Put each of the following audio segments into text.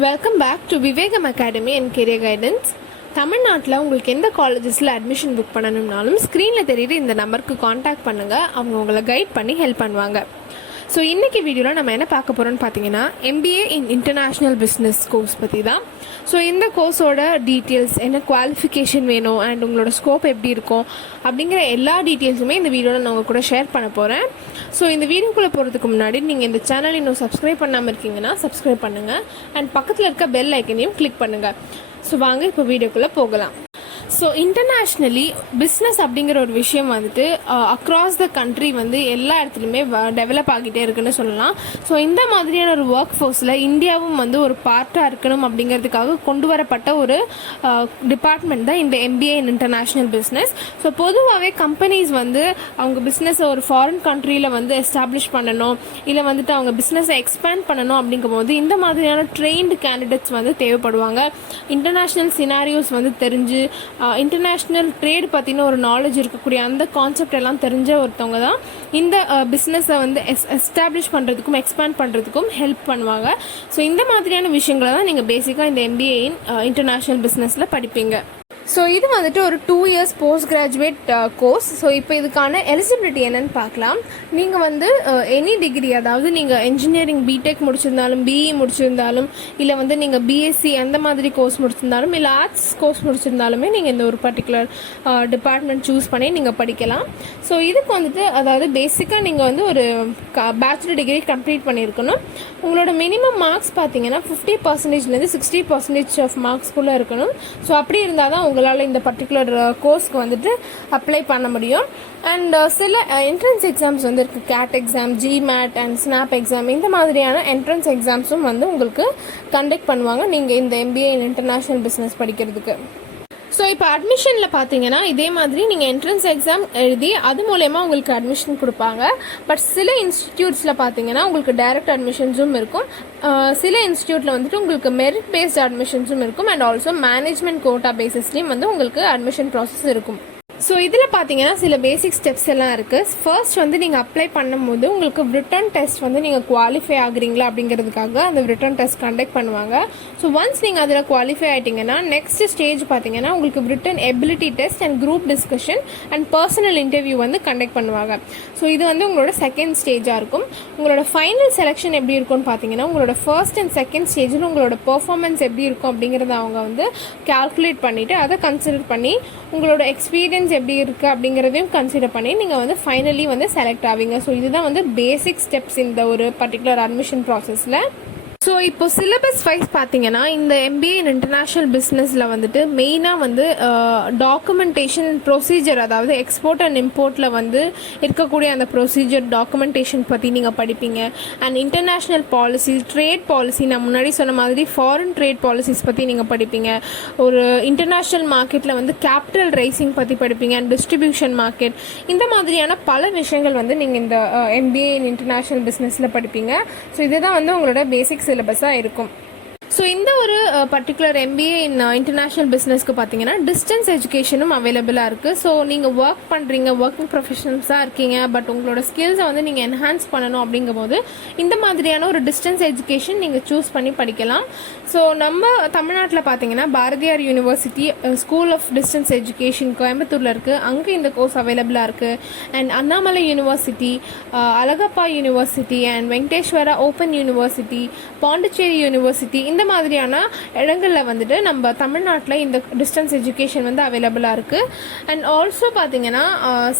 Welcome back to Vivekam academy and career guidance. தமிழ்நாட்டில் உங்களுக்கு எந்த காலேஜஸில் அட்மிஷன் புக் பண்ணணும்னாலும் ஸ்க்ரீனில் தெரியுது இந்த நம்பருக்கு காண்டாக்ட் பண்ணுங்கள். அவங்க உங்களை கைட் பண்ணி ஹெல்ப் பண்ணுவாங்க. ஸோ இன்றைக்கி வீடியோவில் நம்ம என்ன பார்க்க போகிறோம்னு பார்த்தீங்கன்னா MBA இன் இன்டர்நேஷ்னல் பிஸ்னஸ் கோர்ஸ் பற்றி தான். ஸோ இந்த கோர்ஸோட டீட்டெயில்ஸ், என்ன குவாலிஃபிகேஷன் வேணும் அண்ட் உங்களோட ஸ்கோப் எப்படி இருக்கும் அப்படிங்கிற எல்லா டீட்டெயில்ஸுமே இந்த வீடியோவில் நான் உங்கள் கூட ஷேர் பண்ண போகிறேன். ஸோ இந்த வீடியோக்குள்ளே போகிறதுக்கு முன்னாடி நீங்கள் இந்த சேனல் இன்னும் சப்ஸ்கிரைப் பண்ணாமல் இருக்கீங்கன்னா சப்ஸ்கிரைப் பண்ணுங்கள் அண்ட் பக்கத்தில் இருக்க பெல் ஐக்கனையும் கிளிக் பண்ணுங்கள். ஸோ வாங்க இப்போ வீடியோக்குள்ளே போகலாம். ஸோ இன்டர்நேஷ்னலி பிஸ்னஸ் அப்படிங்கிற ஒரு விஷயம் வந்துட்டு அக்ராஸ் த கண்ட்ரி வந்து எல்லா இடத்துலையுமே டெவலப் ஆகிட்டே இருக்குன்னு சொல்லலாம். ஸோ இந்த மாதிரியான ஒரு ஒர்க் ஃபோர்ஸில் இந்தியாவும் வந்து ஒரு பார்ட்டாக இருக்கணும் அப்படிங்கிறதுக்காக கொண்டு வரப்பட்ட ஒரு டிபார்ட்மெண்ட் தான் இந்த MBA இன் இன்டர்நேஷ்னல் பிஸ்னஸ். ஸோ பொதுவாகவே கம்பெனிஸ் வந்து அவங்க பிஸ்னஸை ஒரு ஃபாரின் கண்ட்ரியில் வந்து எஸ்டாப்ளிஷ் பண்ணணும், இல்லை வந்துட்டு அவங்க பிஸ்னஸை எக்ஸ்பேண்ட் பண்ணணும் அப்படிங்கும்போது இந்த மாதிரியான ட்ரெயின்டு கேண்டிடேட்ஸ் வந்து தேவைப்படுவாங்க. இன்டர்நேஷ்னல் சினாரியோஸ் வந்து தெரிஞ்சு இன்டர்நேஷ்னல் ட்ரேட் பற்றின ஒரு நாலேஜ் இருக்கக்கூடிய அந்த கான்செப்ட் எல்லாம் தெரிஞ்ச ஒருத்தவங்க தான் இந்த பிஸ்னஸை வந்து எஸ்டாப்ளிஷ் பண்ணுறதுக்கும் எக்ஸ்பேண்ட் பண்ணுறதுக்கும் ஹெல்ப் பண்ணுவாங்க. ஸோ இந்த மாதிரியான விஷயங்களை தான் நீங்கள் பேசிக்காக இந்த MBA இன் இன்டர்நேஷ்னல் பிஸ்னஸில் படிப்பீங்க. ஸோ இது வந்துட்டு ஒரு 2 years post graduate course. So இப்போ இதுக்கான எலிஜிபிலிட்டி என்னன்னு பார்க்கலாம். நீங்கள் வந்து எனி டிகிரி, அதாவது நீங்கள் இன்ஜினியரிங் பிடெக் முடிச்சிருந்தாலும், BE முடிச்சிருந்தாலும், இல்லை வந்து நீங்கள் BSc அந்த மாதிரி கோர்ஸ் முடிச்சிருந்தாலும், இல்லை ஆர்ட்ஸ் கோர்ஸ் முடிச்சிருந்தாலுமே நீங்கள் இந்த ஒரு பர்டிகுலர் டிபார்ட்மெண்ட் சூஸ் பண்ணி நீங்கள் படிக்கலாம். ஸோ இதுக்கு வந்துட்டு அதாவது பேசிக்காக நீங்கள் வந்து ஒரு பேச்சுலர் டிகிரி கம்ப்ளீட் பண்ணியிருக்கணும். உங்களோட மினிமம் மார்க்ஸ் பார்த்தீங்கன்னா 50%லேருந்து 60% ஆஃப் மார்க்ஸ்குள்ளே இருக்கணும். ஸோ அப்படி இருந்தால் தான் உங்களால் இந்த பர்டிகுலர் கோர்ஸ்க்கு வந்துட்டு அப்ளை பண்ண முடியும். அண்ட் சில என்ட்ரன்ஸ் எக்ஸாம்ஸ் வந்து இருக்குது. CAT exam, GMAT and SNAP exam, இந்த மாதிரியான என்ட்ரன்ஸ் எக்ஸாம்ஸும் வந்து உங்களுக்கு கண்டக்ட் பண்ணுவாங்க நீங்கள் இந்த MBA இன் இன்டர்நேஷ்னல் பிஸ்னஸ் படிக்கிறதுக்கு. ஸோ இப்போ அட்மிஷனில் பார்த்தீங்கன்னா இதே மாதிரி நீங்கள் என்ட்ரன்ஸ் எக்ஸாம் எழுதி அது மூலயமா உங்களுக்கு அட்மிஷன் கொடுப்பாங்க. பட் சில இன்ஸ்டிடியூட்ஸில் பார்த்தீங்கன்னா உங்களுக்கு டைரக்ட் அட்மிஷன்ஸும் இருக்கும். சில இன்ஸ்டிடியூட்டில் வந்துட்டு உங்களுக்கு மெரிட் பேஸ்ட் அட்மிஷன்ஸும் இருக்கும். அண்ட் ஆல்சோ மேனேஜ்மெண்ட் கோட்டா பேசிஸ்லேயும் வந்து உங்களுக்கு அட்மிஷன் ப்ராசஸ் இருக்கும். ஸோ இதில் பார்த்தீங்கன்னா சில பேசிக் ஸ்டெப்ஸ் எல்லாம் இருக்குது. ஃபர்ஸ்ட் வந்து நீங்கள் அப்ளை பண்ணும்போது உங்களுக்கு ரிட்டன் டெஸ்ட் வந்து நீங்கள் குவாலிஃபை ஆகுறீங்களா அப்படிங்கிறதுக்காக அந்த ரிட்டன் டெஸ்ட் கண்டக்ட் பண்ணுவாங்க. ஸோ ஒன்ஸ் நீங்கள் அதில் குவாலிஃபை ஆகிட்டிங்கன்னா நெக்ஸ்ட் ஸ்டேஜ் பார்த்தீங்கன்னா உங்களுக்கு written ability test and group discussion and personal interview வந்து கண்டக்ட் பண்ணுவாங்க. ஸோ இது வந்து உங்களோட செகண்ட் ஸ்டேஜாக இருக்கும். உங்களோட ஃபைனல் செலெக்ஷன் எப்படி இருக்கும்னு பார்த்தீங்கன்னா உங்களோட ஃபர்ஸ்ட் அண்ட் செகண்ட் ஸ்டேஜில் உங்களோட பெர்ஃபார்மன்ஸ் எப்படி இருக்கும் அப்படிங்கிறத அவங்க வந்து கால்குலேட் பண்ணிவிட்டு அதை கன்சிடர் பண்ணி உங்களோட எக்ஸ்பீரியன்ஸ் எப்படி இருக்குது அப்படிங்கிறதையும் கன்சிடர் பண்ணி நீங்கள் வந்து ஃபைனலி வந்து செலக்ட் ஆவீங்க. ஸோ இதுதான் வந்து பேசிக் ஸ்டெப்ஸ் இந்த ஒரு பர்டிகுலர் அட்மிஷன் ப்ராசஸில். ஸோ இப்போ சிலபஸ் வைஸ் பார்த்தீங்கன்னா இந்த MBA இன் இன்டர்நேஷ்னல் பிஸ்னஸில் வந்துட்டு மெயினாக வந்து டாக்குமெண்டேஷன் ப்ரொசீஜர், அதாவது எக்ஸ்போர்ட் அண்ட் இம்போர்ட்டில் வந்து இருக்கக்கூடிய அந்த ப்ரொசீஜர் டாக்குமெண்டேஷன் பற்றி நீங்கள் படிப்பீங்க. And international policy, trade policy, நான் முன்னாடி சொன்ன மாதிரி ஃபாரின் ட்ரேட் பாலிசிஸ் பற்றி நீங்கள் படிப்பீங்க. ஒரு இன்டர்நேஷ்னல் மார்க்கெட்டில் வந்து கேபிட்டல் ரைசிங் பற்றி படிப்பீங்க. அண்ட் டிஸ்ட்ரிபியூஷன் மார்க்கெட், இந்த மாதிரியான பல விஷயங்கள் வந்து நீங்கள் இந்த MBA இன் இன்டர்நேஷ்னல் பிஸ்னஸில் படிப்பீங்க. ஸோ இதுதான் வந்து உங்களோட பேசிக் சிலபஸாக இருக்கும். ஸோ இந்த ஒரு பர்டிகுலர் MBA இன் இன்டர்நேஷ்னல் பிஸ்னஸ்க்கு பார்த்தீங்கன்னா டிஸ்டன்ஸ் எஜுகேஷனும் அவைலபிளாக இருக்குது. ஸோ நீங்கள் ஒர்க் பண்ணுறீங்க, ஒர்க்கிங் ப்ரொஃபஷனல்ஸாக இருக்கீங்க, பட் உங்களோட ஸ்கில்ஸை வந்து நீங்கள் என்ஹான்ஸ் பண்ணணும் அப்படிங்கும்போது இந்த மாதிரியான ஒரு டிஸ்டன்ஸ் எஜுகேஷன் நீங்கள் சூஸ் பண்ணி படிக்கலாம். ஸோ நம்ம தமிழ்நாட்டில் பார்த்தீங்கன்னா Bharathiar university school of distance education கோயம்புத்தூரில் இருக்குது. அங்கே இந்த கோர்ஸ் அவைலபிளாக இருக்குது. And Annamalai university, Alagappa university and Venkateswara open university, Pondicherry university, இந்த மாதிரியான இடங்களில் வந்துட்டு நம்ம தமிழ்நாட்டில் இந்த டிஸ்டன்ஸ் எஜுகேஷன் வந்து அவைலபிளாக இருக்குது. அண்ட் ஆல்சோ பார்த்தீங்கன்னா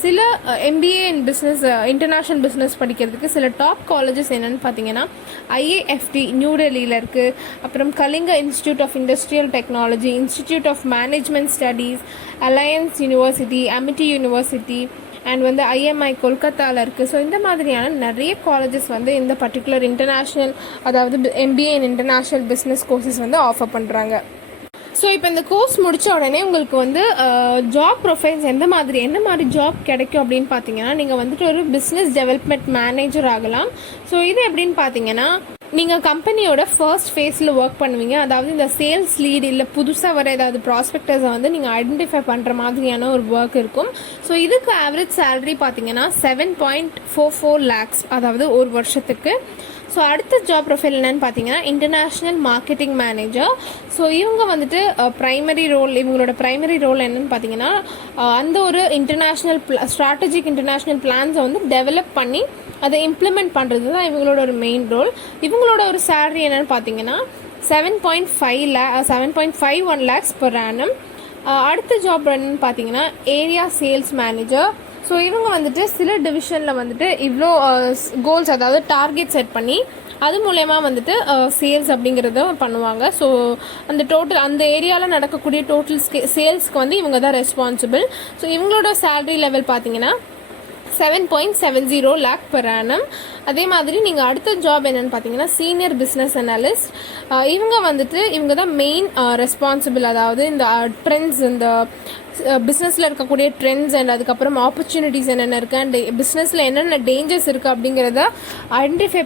சில MBA in business international business படிக்கிறதுக்கு சில டாப் காலேஜஸ் என்னென்னு பார்த்தீங்கன்னா IAFT நியூ டெல்லியில் இருக்குது. அப்புறம் Kalinga institute of industrial technology, institute of management studies, alliance university, Amity university and வந்து IMI கொல்கத்தாவில் இருக்குது. ஸோ இந்த மாதிரியான நிறைய காலேஜஸ் வந்து இந்த பர்டிகுலர் இன்டர்நேஷ்னல், அதாவது MBA இன் இன்டர்நேஷ்னல் பிஸ்னஸ் கோர்சஸ் வந்து ஆஃபர் பண்ணுறாங்க. ஸோ இப்போ இந்த கோர்ஸ் முடித்த உடனே உங்களுக்கு வந்து ஜாப் ப்ரொஃபைல்ஸ் என்ன மாதிரி ஜாப் கிடைக்கும் அப்படின்னு பார்த்தீங்கன்னா நீங்கள் வந்துட்டு ஒரு பிஸ்னஸ் டெவலப்மெண்ட் மேனேஜர் ஆகலாம். ஸோ இது எப்படின்னு பார்த்தீங்கன்னா நீங்கள் கம்பெனியோட ஃபர்ஸ்ட் ஃபேஸில் ஒர்க் பண்ணுவீங்க. அதாவது இந்த சேல்ஸ் லீட் இல்லை புதுசாக வர ஏதாவது ப்ராஸ்பெக்டர்ஸை வந்து நீங்கள் ஐடென்டிஃபை பண்ணுற மாதிரியான ஒரு ஒர்க் இருக்கும். ஸோ இதுக்கு ஆவரேஜ் சேலரி பார்த்தீங்கன்னா 7.44 lakhs, அதாவது ஒரு வருஷத்துக்கு. ஸோ அடுத்த ஜாப் ப்ரொஃபைல் என்னென்னு பார்த்தீங்கன்னா இன்டர்நேஷ்னல் மார்க்கெட்டிங் மேனேஜர். ஸோ இவங்க வந்துட்டு இவங்களோட ப்ரைமரி ரோல் என்னென்னு பார்த்தீங்கன்னா அந்த ஒரு ஸ்ட்ராட்டஜிக் இன்டர்நேஷ்னல் பிளான்ஸை வந்து டெவலப் பண்ணி அதை இம்ப்ளிமெண்ட் பண்ணுறது தான் இவங்களோட ஒரு மெயின் ரோல். இவங்களோட ஒரு சேலரி என்னென்னு பார்த்தீங்கன்னா 7.51 lakhs per annum. அடுத்த ஜாப் என்னன்னு பார்த்தீங்கன்னா ஏரியா சேல்ஸ் மேனேஜர். ஸோ இவங்க வந்துட்டு சில டிவிஷனில் வந்துட்டு இவ்வளோ கோல்ஸ், அதாவது டார்கெட் செட் பண்ணி அது மூலயமா வந்துட்டு சேல்ஸ் அப்படிங்கிறத பண்ணுவாங்க. ஸோ அந்த ஏரியாவில் நடக்கக்கூடிய டோட்டல் சேல்ஸ்க்கு வந்து இவங்க தான் ரெஸ்பான்சிபிள். ஸோ இவங்களோட சேலரி லெவல் பார்த்தீங்கன்னா 7.70 lakh per annum. அதே மாதிரி நீங்கள் அடுத்த ஜாப் என்னென்னு பார்த்தீங்கன்னா சீனியர் பிஸ்னஸ் அனாலிஸ்ட். இவங்க தான் மெயின் ரெஸ்பான்சிபிள், அதாவது இந்த ட்ரெண்ட்ஸ், இந்த பிஸ்னஸில் இருக்கக்கூடிய ட்ரெண்ட்ஸ் அண்ட் அதுக்கப்புறம் ஆப்பர்ச்சுனிட்டிஸ் என்னென்ன இருக்குது அண்ட் பிஸ்னஸில் என்னென்ன டேஞ்சர்ஸ் இருக்குது அப்படிங்கிறத ஐடென்டிஃபை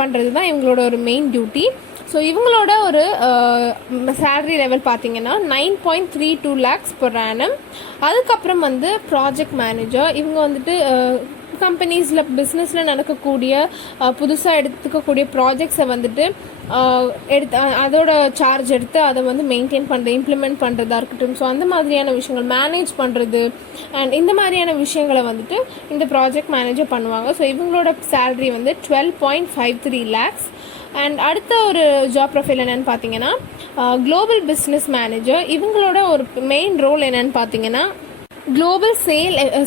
பண்ணுறது தான் இவங்களோட ஒரு மெயின் டியூட்டி. ஸோ இவங்களோட ஒரு சேலரி லெவல் பார்த்தீங்கன்னா 9.32 lakhs per annum. அதுக்கப்புறம் வந்து ப்ராஜெக்ட் மேனேஜர். இவங்க வந்துட்டு கம்பெனிஸில் பிஸ்னஸில் நடக்கக்கூடிய புதுசாக எடுத்துக்கக்கூடிய ப்ராஜெக்ட்ஸை வந்துட்டு அதோட சார்ஜ் எடுத்து அதை வந்து மெயின்டைன் பண்ணுறது, இம்ப்ளிமெண்ட் பண்ணுறதா இருக்கட்டும். ஸோ அந்த மாதிரியான விஷயங்கள் மேனேஜ் பண்ணுறது அண்ட் இந்த மாதிரியான விஷயங்களை வந்துட்டு இந்த ப்ராஜெக்ட் மேனேஜர் பண்ணுவாங்க. ஸோ இவங்களோட சேலரி வந்து 12.53 lakhs. அண்ட் அடுத்த ஒரு ஜாப் ப்ரொஃபைல் என்னென்னு பார்த்தீங்கன்னா குளோபல் பிஸ்னஸ் மேனேஜர். இவங்களோட ஒரு மெயின் ரோல் என்னென்னு பார்த்தீங்கன்னா குளோபல்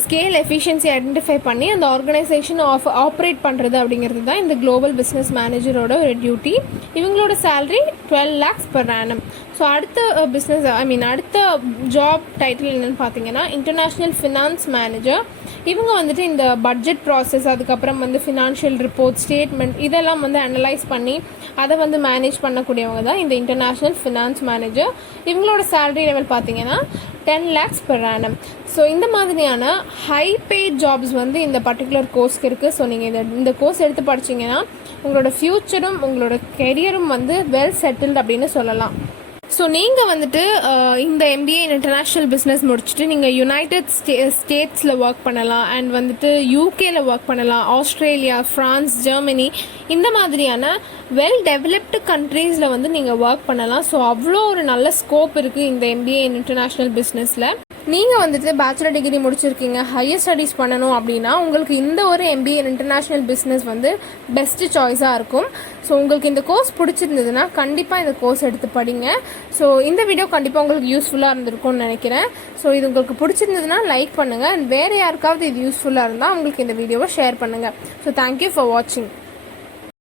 ஸ்கேல் எஃபிஷியன்சி ஐடென்டிஃபை பண்ணி அந்த ஆர்கனைசேஷன் ஆப்ரேட் பண்ணுறது அப்படிங்கிறது தான் இந்த குளோபல் பிஸ்னஸ் மேனேஜரோட ஒரு டியூட்டி. இவங்களோட salary 12 lakhs per annum. So அடுத்த ஜாப் டைட்டில் என்னென்னு பார்த்தீங்கன்னா இன்டர்நேஷ்னல் ஃபினான்ஸ் மேனேஜர். இவங்க வந்துட்டு இந்த பட்ஜெட் ப்ராசஸ், அதுக்கப்புறம் வந்து ஃபினான்ஷியல் ரிப்போர்ட், ஸ்டேட்மெண்ட் இதெல்லாம் வந்து அனலைஸ் பண்ணி அதை வந்து மேனேஜ் பண்ணக்கூடியவங்க தான் இந்த இன்டர்நேஷ்னல் ஃபினான்ஸ் மேனேஜர். இவங்களோட சேலரி லெவல் பார்த்தீங்கன்னா 10 lakhs per annum. ஸோ இந்த மாதிரியான ஹை பெய்ட் ஜாப்ஸ் வந்து இந்த பர்டிகுலர் கோர்ஸ்க்கு இருக்குது. ஸோ நீங்கள் இந்த கோர்ஸ் எடுத்து படிச்சிங்கன்னா உங்களோட ஃப்யூச்சரும் உங்களோட கெரியரும் வந்து வெல் செட்டில்டு அப்படின்னு சொல்லலாம். ஸோ நீங்கள் வந்துட்டு இந்த MBA இன் இன்டர்நேஷ்னல் பிஸ்னஸ் முடிச்சுட்டு நீங்கள் யுனைடெட் ஸ்டேட்ஸில் ஒர்க் பண்ணலாம் அண்ட் வந்துட்டு யூகேல ஒர்க் பண்ணலாம், ஆஸ்திரேலியா, ஃப்ரான்ஸ், ஜெர்மனி இந்த மாதிரியான வெல் டெவலப்டு கண்ட்ரீஸில் வந்து நீங்கள் ஒர்க் பண்ணலாம். ஸோ அவ்வளோ ஒரு நல்ல ஸ்கோப் இருக்குது இந்த MBA இன் இன்டர்நேஷ்னல் பிஸ்னஸில். நீங்கள் வந்துட்டு பேச்சுலர் டிகிரி முடிச்சிருக்கீங்க, ஹையர் ஸ்டடீஸ் பண்ணணும் அப்படின்னா உங்களுக்கு இந்த ஒரு MBA இன் இன்டர்நேஷ்னல் பிஸ்னஸ் வந்து பெஸ்ட்டு சாய்ஸாக இருக்கும். ஸோ உங்களுக்கு இந்த கோர்ஸ் பிடிச்சிருந்ததுன்னா கண்டிப்பாக இந்த கோர்ஸ் எடுத்து படிங்க. ஸோ இந்த வீடியோ கண்டிப்பாக உங்களுக்கு யூஸ்ஃபுல்லாக இருந்திருக்கும்னு நினைக்கிறேன். ஸோ இது உங்களுக்கு பிடிச்சிருந்ததுன்னா லைக் பண்ணுங்கள் அண்ட் வேறு யாருக்காவது இது யூஸ்ஃபுல்லாக இருந்தால் உங்களுக்கு இந்த வீடியோவை ஷேர் பண்ணுங்கள். ஸோ தேங்க்யூ ஃபார் வாட்சிங்.